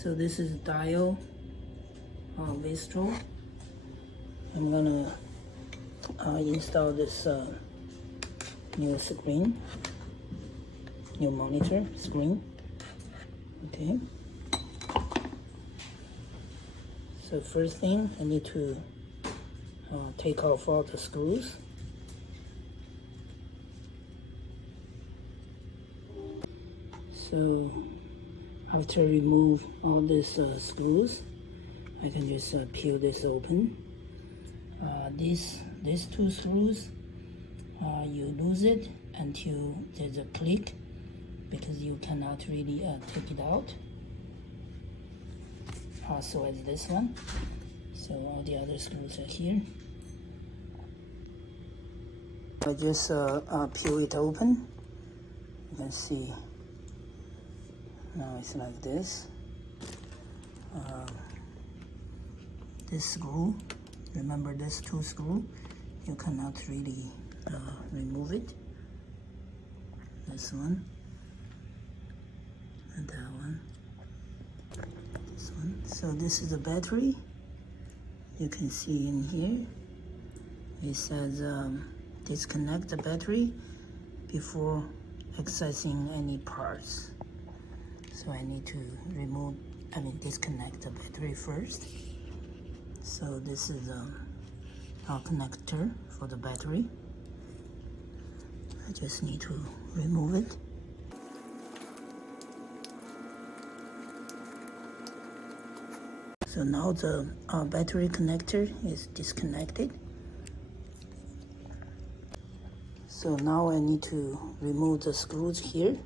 So this is Dell Vostro. I'm gonna install this new monitor screen. Okay. So first thing, I need to take off all the screws. So after I remove all these screws, I can just peel this open. These two screws, you lose it until there's a click, because you cannot really take it out. Also as this one. So all the other screws are here. I just peel it open. You can see now it's like this. This screw, remember this two screw, you cannot really remove it. This one and that one. This one. So this is the battery. You can see in here it says disconnect the battery before accessing any parts. So I need to disconnect the battery first. So this is our connector for the battery. I just need to remove it. So now the battery connector is disconnected. So now I need to remove the screws here,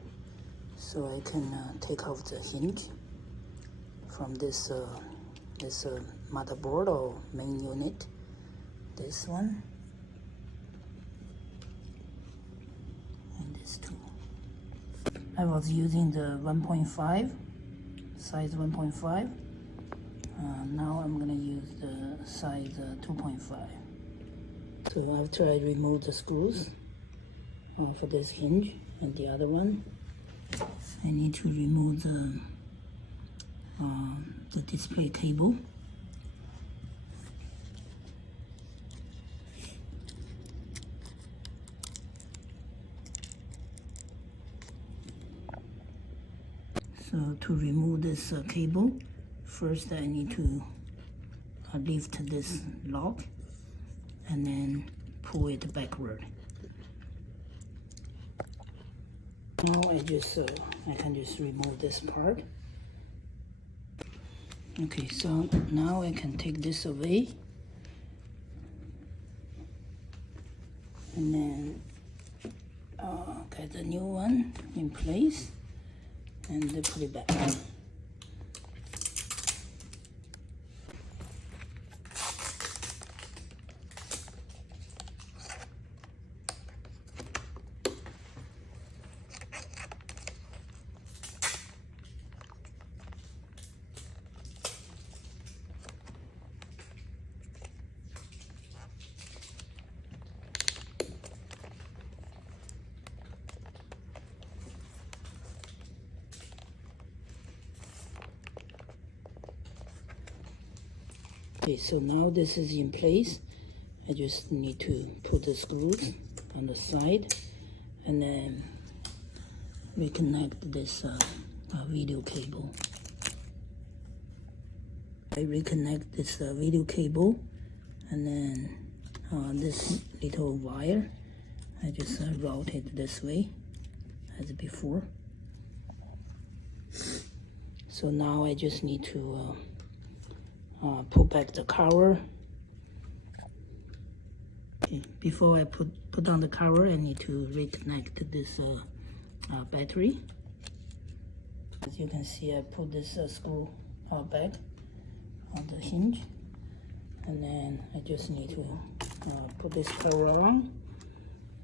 so I can take off the hinge from this motherboard or main unit. This one and this two. I was using the 1.5 size 1.5. Now I'm gonna use the size 2.5. So after I remove the screws for this hinge and the other one, I need to remove the display cable. So to remove this cable, first I need to lift this lock and then pull it backward. Now I can just remove this part. Okay, so now I can take this away and then get the new one in place and put it back. Okay, so now this is in place. I just need to put the screws on the side and then reconnect this video cable. I reconnect this video cable, and then this little wire, I just route it this way as before. So now I just need to pull back the cover. Okay, before I put on the cover, I need to reconnect this battery. As you can see, I put this screw back on the hinge, and then I just need to put this cover on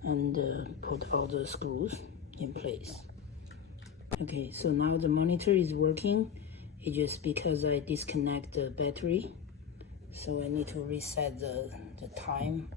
and put all the screws in place. Okay, so now the monitor is working. It's just because I disconnect the battery, so I need to reset the time